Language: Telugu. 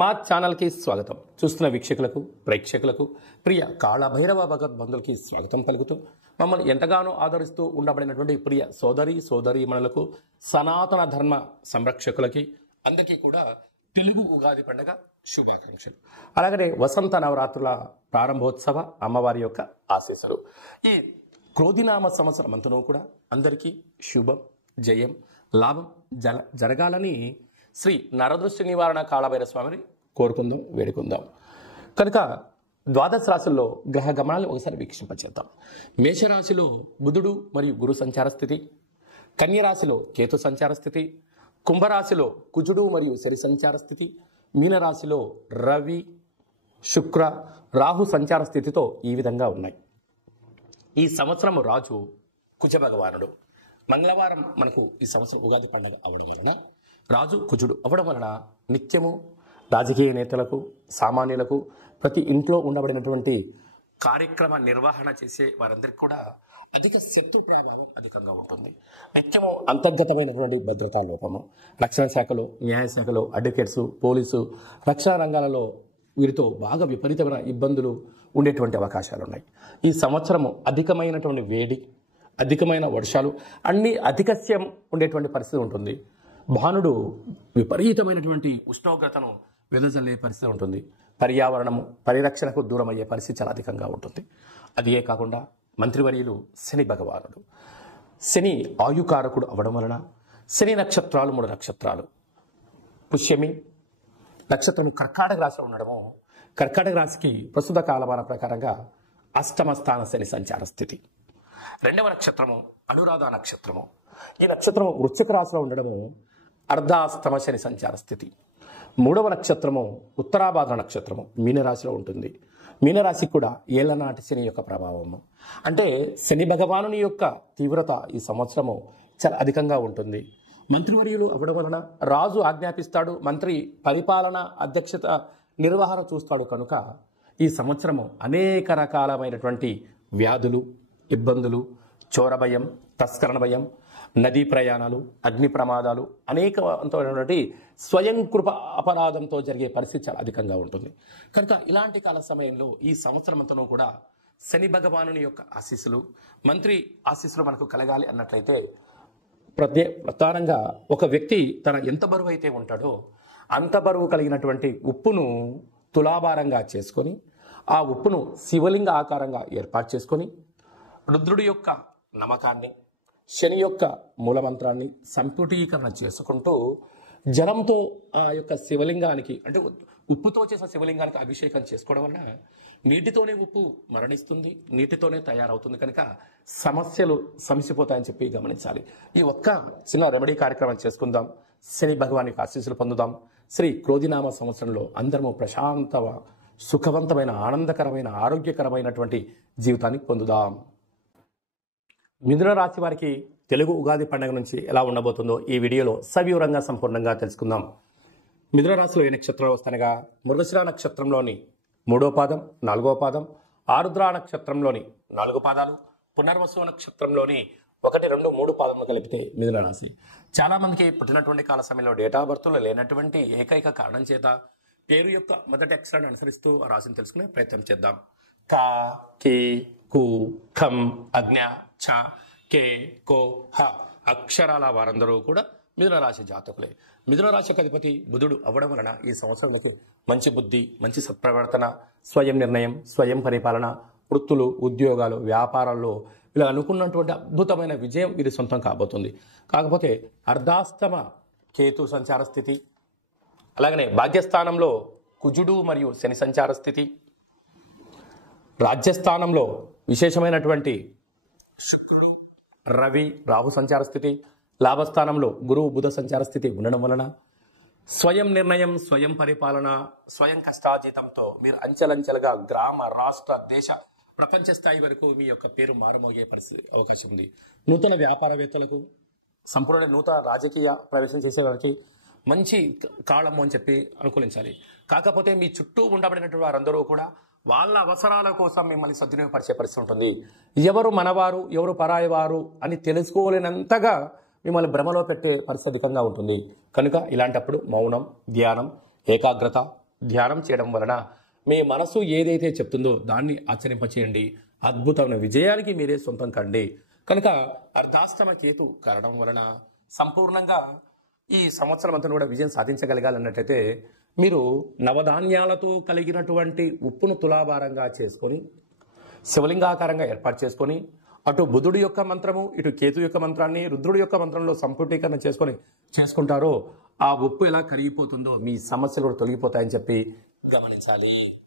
మా ఛానల్కి స్వాగతం. చూస్తున్న వీక్షకులకు, ప్రేక్షకులకు, ప్రియ కాళభైరవ భగవద్బంధులకి స్వాగతం పలుకుతూ మమ్మల్ని ఎంతగానో ఆదరిస్తూ ఉండబడినటువంటి ప్రియ సోదరీమణులకు, సనాతన ధర్మ సంరక్షకులకి అందరికీ కూడా తెలుగు ఉగాది పండుగ శుభాకాంక్షలు. అలాగనే వసంత నవరాత్రుల ప్రారంభోత్సవ అమ్మవారి యొక్క ఆశీస్సులు. ఈ క్రోధినామ సంవత్సరం అంతనూ కూడా అందరికీ శుభం, జయం, లాభం జరగాలని శ్రీ నరదృష్టి నివారణ కాళభైరవ స్వామిని కోరుకుందాం, వేడుకుందాం. కనుక ద్వాదశ రాశుల్లో గ్రహ గమనాలు ఒకసారి వీక్షింపచేద్దాం. మేషరాశిలో బుధుడు మరియు గురు సంచార స్థితి, కన్యరాశిలో కేతు సంచార స్థితి, కుంభరాశిలో కుజుడు మరియు శని సంచార స్థితి, మీనరాశిలో రవి, శుక్ర, రాహు సంచార స్థితితో ఈ విధంగా ఉన్నాయి. ఈ సంవత్సరం రాజు కుజ భగవానుడు. మంగళవారం మనకు ఈ సంవత్సరం ఉగాది పండుగ అవడం వలన రాజు కుజుడు అవ్వడం వలన నిత్యము రాజకీయ నేతలకు, సామాన్యులకు, ప్రతి ఇంట్లో ఉండబడినటువంటి కార్యక్రమ నిర్వహణ చేసే వారందరికీ కూడా అధిక శత్రు ప్రభావం అధికంగా ఉంటుంది. నిత్యము అంతర్గతమైనటువంటి భద్రతా లోపము, రక్షణ శాఖలో, న్యాయశాఖలో, అడ్వకేట్స్, పోలీసు, రక్షణ రంగాలలో వీరితో బాగా విపరీతమైన ఇబ్బందులు ఉండేటువంటి అవకాశాలు ఉన్నాయి. ఈ సంవత్సరము అధికమైనటువంటి వేడి, అధికమైన వర్షాలు, అన్ని అధికస్యం ఉండేటువంటి పరిస్థితి ఉంటుంది. భానుడు విపరీతమైనటువంటి ఉష్ణోగ్రతను వెదజల్లే పరిస్థితి ఉంటుంది. పర్యావరణము పరిరక్షణకు దూరం అయ్యే పరిస్థితి చాలా అధికంగా ఉంటుంది. అదియే కాకుండా మంత్రివర్యులు శని భగవానుడు. శని ఆయుకారకుడు అవడం వలన శని నక్షత్రాలు 3 నక్షత్రాలు, పుష్యమి నక్షత్రము కర్కాటక రాశిలో ఉండడము, కర్కాటక రాశికి ప్రస్తుత కాలమాన ప్రకారంగా అష్టమ స్థాన శని సంచార స్థితి. 2వ నక్షత్రము అనురాధ నక్షత్రము. ఈ నక్షత్రము వృశ్చిక రాశిలో ఉండడము అర్ధాస్తమ శని సంచార స్థితి. 3వ నక్షత్రము ఉత్తరాభాద్ర నక్షత్రము మీనరాశిలో ఉంటుంది. మీనరాశికి కూడా ఏళ్లనాటి శని యొక్క ప్రభావము. అంటే శని భగవానుని యొక్క తీవ్రత ఈ సంవత్సరము చాలా అధికంగా ఉంటుంది. మంత్రివర్యులు అవ్వడం వలన రాజు ఆజ్ఞాపిస్తాడు, మంత్రి పరిపాలన అధ్యక్షత నిర్వహణ చూస్తాడు. కనుక ఈ సంవత్సరము అనేక రకాలమైనటువంటి వ్యాధులు, ఇబ్బందులు, చోర భయం, తస్కరణ భయం, నదీ ప్రయాణాలు, అగ్ని ప్రమాదాలు, అనేకమైనటువంటి స్వయం కృప అపరాధంతో జరిగే పరిస్థితి చాలా అధికంగా ఉంటుంది. కనుక ఇలాంటి కాల సమయంలో ఈ సంవత్సరం అంతనూ కూడా శని భగవానుని యొక్క ఆశీస్సులు, మంత్రి ఆశీస్సులు మనకు కలగాలి అన్నట్లయితే ప్రధానంగా ఒక వ్యక్తి తన ఎంత బరువు అయితే ఉంటాడో అంత బరువు కలిగినటువంటి ఉప్పును తులాభారంగా చేసుకొని, ఆ ఉప్పును శివలింగ ఆకారంగా ఏర్పాటు చేసుకొని, రుద్రుడి యొక్క నమ్మకాన్ని, శని యొక్క మూలమంత్రాన్ని సంపుటీకరణ చేసుకుంటూ జలంతో ఆ యొక్క శివలింగానికి, అంటే ఉప్పుతో చేసిన శివలింగానికి అభిషేకం చేసుకోవడం వల్ల నీటితోనే ఉప్పు మరణిస్తుంది, నీటితోనే తయారవుతుంది. కనుక సమస్యలు సమసిపోతాయని చెప్పి గమనించాలి. ఈ ఒక్క చిన్న రెమెడీ కార్యక్రమం చేసుకుందాం. శని భగవాన్ యొక్క ఆశీస్సులు పొందుదాం. శ్రీ క్రోధినామ సంవత్సరంలో అందరము ప్రశాంత, సుఖవంతమైన, ఆనందకరమైన, ఆరోగ్యకరమైనటువంటి జీవితాన్ని పొందుదాం. మిథున రాశి వారికి తెలుగు ఉగాది పండుగ నుంచి ఎలా ఉండబోతుందో ఈ వీడియోలో సవివరంగా సంపూర్ణంగా తెలుసుకుందాం. మిథున రాశిలో ఏ నక్షత్రాలు వస్తానగా మృగశిర నక్షత్రంలోని 3వ పాదం, 4వ పాదం, ఆరుద్ర నక్షత్రంలోని 4 పాదాలు, పునర్వసు నక్షత్రంలోని 1, 2, 3 పాదములు కలిపితే మిథున రాశి. చాలా మందికి పుట్టినటువంటి కాల సమయంలో డేటా ఆఫ్ బర్త్లో లేనటువంటి ఏకైక కారణం చేత పేరు యొక్క మొదటి అక్షరాన్ని అనుసరిస్తూ ఆ రాశిని తెలుసుకునే ప్రయత్నం చేద్దాం. కా, కి, కు, ఖం, అజ్ఞ, ఛ, కే, కో, హ అక్షరాల వారందరూ కూడా మిథున రాశి జాతకులే. మిథున రాశి యొక్క అధిపతి బుధుడు అవ్వడం వలన ఈ సంవత్సరంలో మంచి బుద్ధి, మంచి సత్ప్రవర్తన, స్వయం నిర్ణయం, స్వయం పరిపాలన, వృత్తులు, ఉద్యోగాలు, వ్యాపారాల్లో ఇలా అనుకున్నటువంటి అద్భుతమైన విజయం వీరి సొంతం కాబోతుంది. కాకపోతే అర్ధాస్తమ కేతు సంచార స్థితి, అలాగనే భాగ్యస్థానంలో కుజుడు మరియు శని సంచార స్థితి, రాజ్యస్థానంలో విశేషమైనటువంటి శుక్రుడు, రవి, రాహు సంచార స్థితి, లాభస్థానంలో గురువు, బుధ సంచార స్థితి ఉండడం వలన స్వయం నిర్ణయం, స్వయం పరిపాలన, స్వయం కష్టాజీతంతో మీరు అంచెలంచెలుగా గ్రామ, రాష్ట్ర, దేశ, ప్రపంచ స్థాయి వరకు మీ యొక్క పేరు మారుమోగే పరిస్థితి అవకాశం ఉంది. నూతన వ్యాపారవేత్తలకు, సంపూర్ణ నూతన రాజకీయ ప్రవేశం చేసేవారికి మంచి కాలము అని చెప్పి అనుకూలించాలి. కాకపోతే మీ చుట్టూ ఉండబడినటువంటి వారందరూ కూడా వాళ్ళ అవసరాల కోసం మిమ్మల్ని సద్వినియోగపరిచే పరిస్థితి ఉంటుంది. ఎవరు మనవారు, ఎవరు పరాయి వారు అని తెలుసుకోలేనంతగా మిమ్మల్ని భ్రమలో పెట్టే పరిస్థితి అధికంగా ఉంటుంది. కనుక ఇలాంటప్పుడు మౌనం, ధ్యానం, ఏకాగ్రత, ధ్యానం చేయడం వలన మీ మనసు ఏదైతే చెప్తుందో దాన్ని ఆచరింపచేయండి. అద్భుతమైన విజయానికి మీరే సొంతం కండి. కనుక అర్ధాష్టమ కేతు కారణం వలన సంపూర్ణంగా ఈ సంవత్సరం అంతా కూడా విజయం సాధించగలగాలన్నట్టయితే మీరు నవధాన్యాలతో కలిగినటువంటి ఉప్పును తులాభారంగా చేసుకొని శివలింగాకారంగా ఏర్పాటు చేసుకొని అటు బుధుడి యొక్క మంత్రము ఇటు కేతు యొక్క మంత్రాన్ని రుద్రుడి యొక్క మంత్రంలో సంపుటీకరణ చేసుకుంటారో ఆ ఉప్పు ఎలా కరిగిపోతుందో మీ సమస్యలు కూడా తొలగిపోతాయని చెప్పి గమనించాలి.